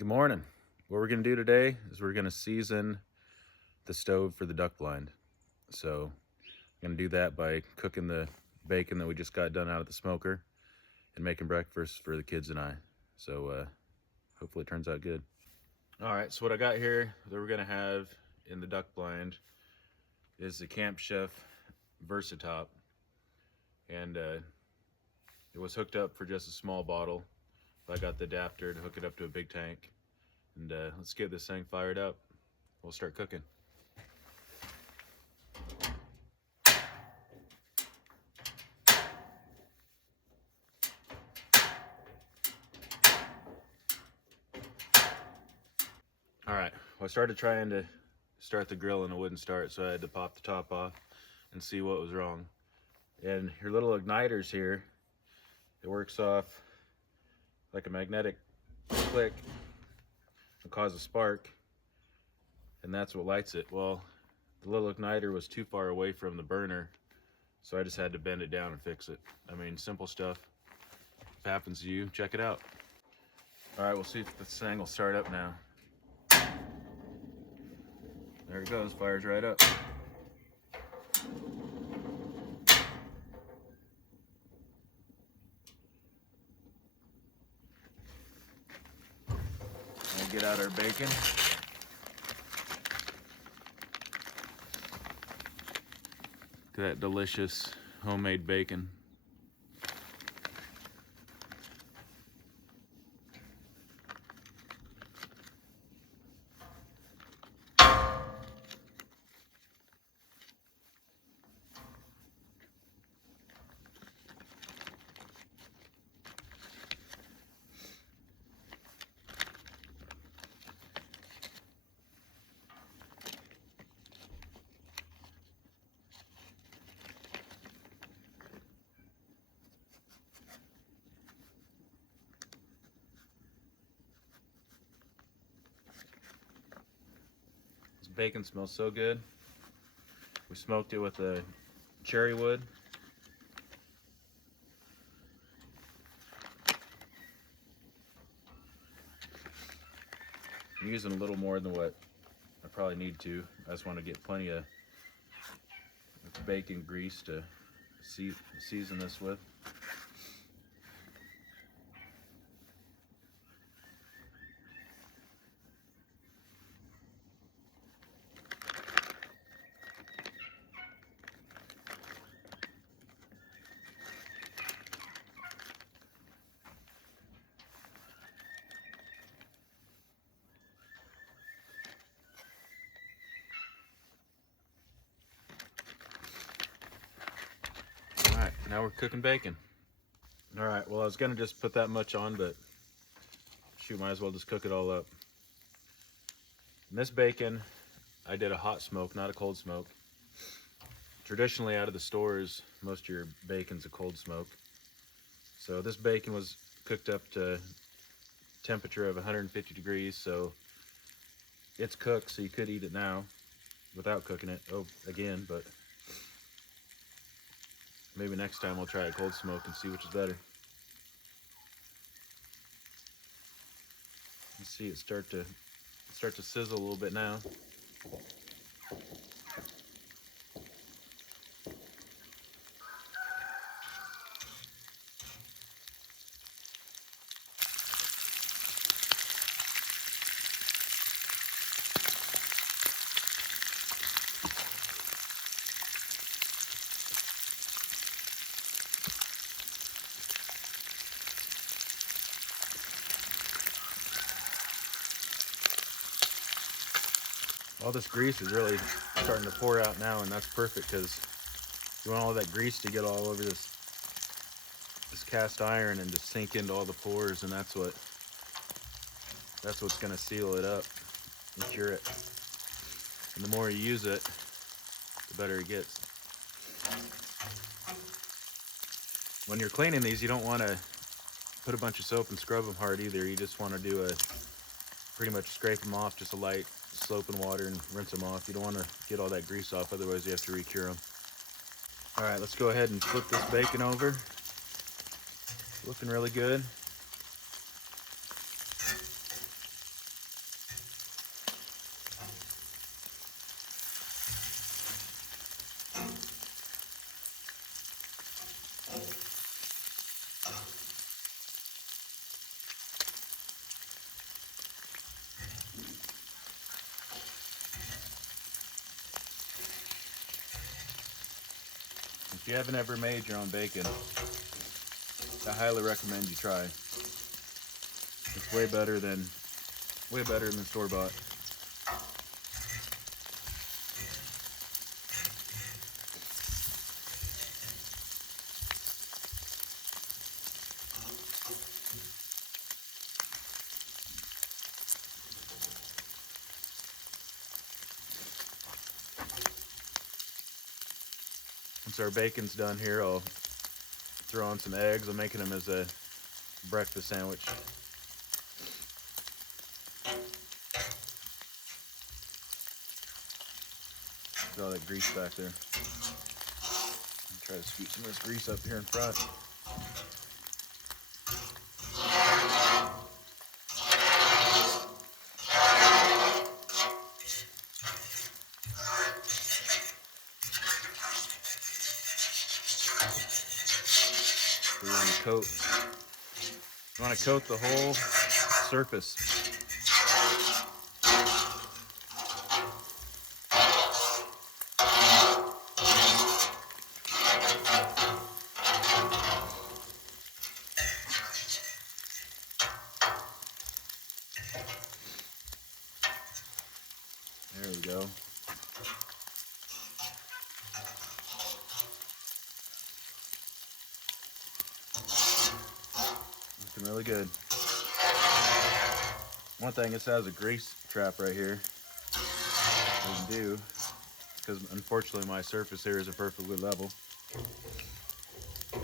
Good morning. What we're going to do today is we're going to season the stove for the duck blind. So I'm going to do that by cooking the bacon that we just got done out of the smoker and making breakfast for the kids and I. So hopefully it turns out good. All right, so what I got here that we're going to have in the duck blind is the Camp Chef Versatop. And it was hooked up for just a small bottle. I got the adapter to hook it up to a big tank. And let's get this thing fired up. We'll start cooking. All right, well, I started trying to start the grill and it wouldn't start, so I had to pop the top off and see what was wrong. And your little igniters here, it works off like a magnetic click. It'll cause a spark, and that's what lights it. Well, the little igniter was too far away from the burner, so I just had to bend it down and fix it. I mean, simple stuff. If it happens to you, check it out. All right, we'll see if this thing will start up now. There it goes, fires right up. We'll get out our bacon. Look at that delicious homemade bacon. Bacon smells so good. We smoked it with a cherry wood. I'm using a little more than what I probably need to. I just want to get plenty of bacon grease to season this with. Alright, now we're cooking bacon. Alright, well I was gonna just put that much on, but shoot, might as well just cook it all up. And this bacon, I did a hot smoke, not a cold smoke. Traditionally out of the stores, most of your bacon's a cold smoke. So this bacon was cooked up to temperature of 150 degrees, so it's cooked, so you could eat it now without cooking it. Oh, again, but maybe next time we'll try a cold smoke and see which is better. You see it start to sizzle a little bit now. All this grease is really starting to pour out now, and that's perfect because you want all that grease to get all over this cast iron and just sink into all the pores, and that's what's going to seal it up and cure it. And the more you use it, the better it gets. When you're cleaning these, you don't want to put a bunch of soap and scrub them hard either. You just want to do pretty much scrape them off, just a light soap and water, and rinse them off. You don't want to get all that grease off, otherwise you have to re-cure them. All right, let's go ahead and flip this bacon over. It's looking really good. If you haven't ever made your own bacon, I highly recommend you try. It's way better than store-bought. Once our bacon's done here, I'll throw on some eggs. I'm making them as a breakfast sandwich. Look at all that grease back there. Try to scoot some of this grease up here in front. We want to coat the whole surface. There we go. Looking really good. One thing, this has a grease trap right here. Doesn't do, because unfortunately my surface here isn't perfectly level. I'll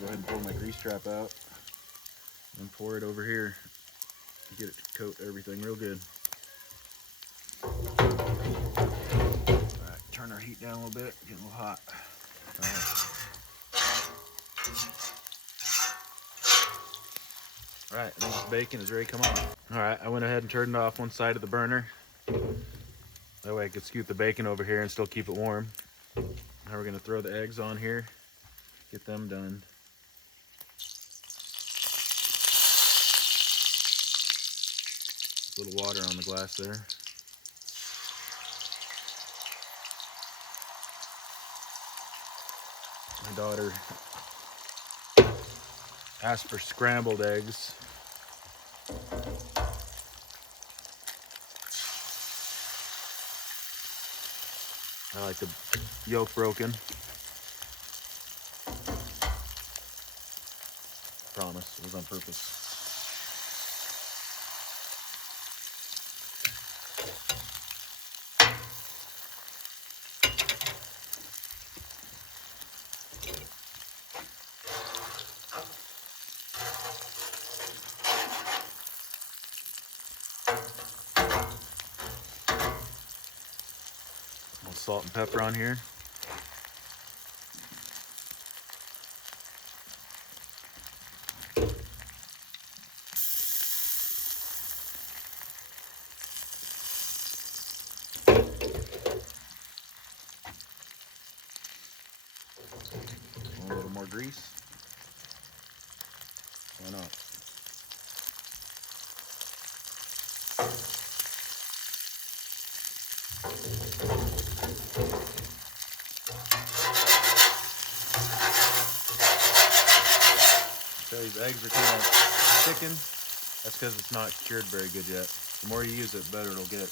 go ahead and pull my grease trap out and pour it over here to get it to coat everything real good. Alright, turn our heat down a little bit, getting a little hot. Alright, I think this bacon is ready to come on. Alright, I went ahead and turned off one side of the burner. That way I could scoot the bacon over here and still keep it warm. Now we're going to throw the eggs on here, get them done. A little water on the glass there. My daughter asked for scrambled eggs. I like the yolk broken. Promise, it was on purpose. Salt and pepper on here. A little more grease. Why not? So these eggs are kind of thickened. That's because it's not cured very good yet. The more you use it, the better it'll get.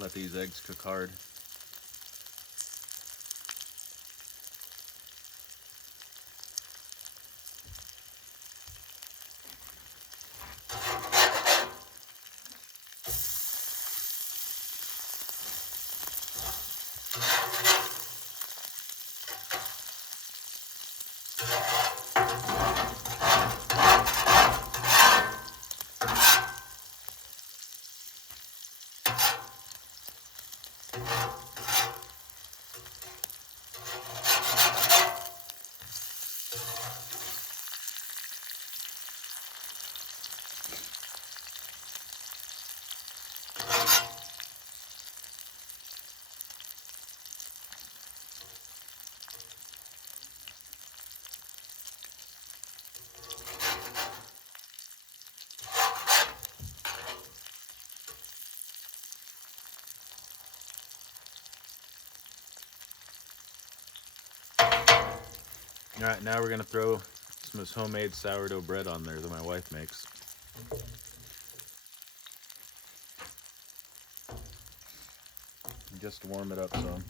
Let these eggs cook hard. All right, now we're gonna throw some of this homemade sourdough bread on there that my wife makes. Just to warm it up some.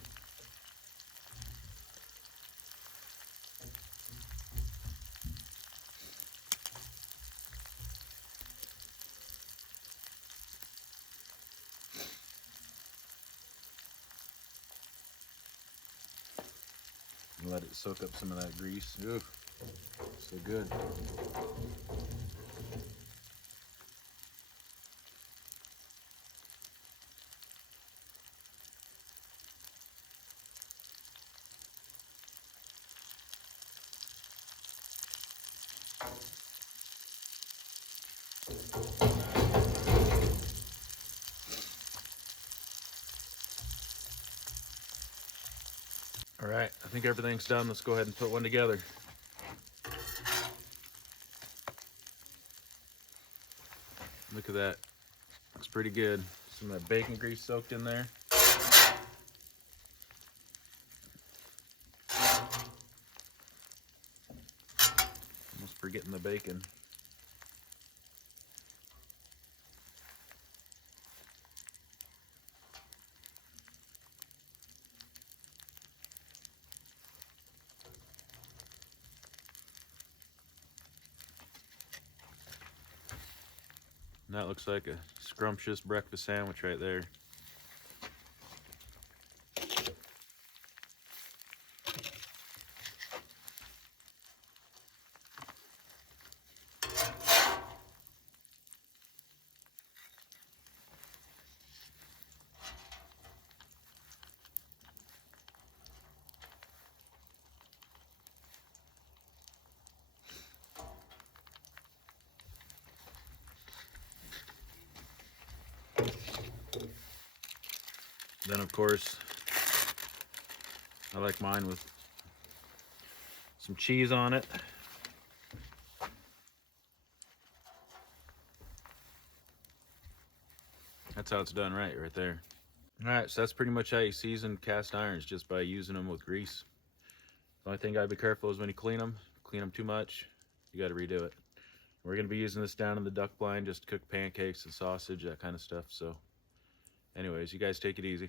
And let it soak up some of that grease. Ooh, so good. All right, I think everything's done. Let's go ahead and put one together. Look at that. Looks pretty good. Some of that bacon grease soaked in there. Almost forgetting the bacon. And that looks like a scrumptious breakfast sandwich right there. Then of course, I like mine with some cheese on it. That's how it's done right there. All right, so that's pretty much how you season cast irons, just by using them with grease. The only thing you gotta be careful is when you clean them too much, you gotta redo it. We're gonna be using this down in the duck blind just to cook pancakes and sausage, that kind of stuff. So anyways, you guys take it easy.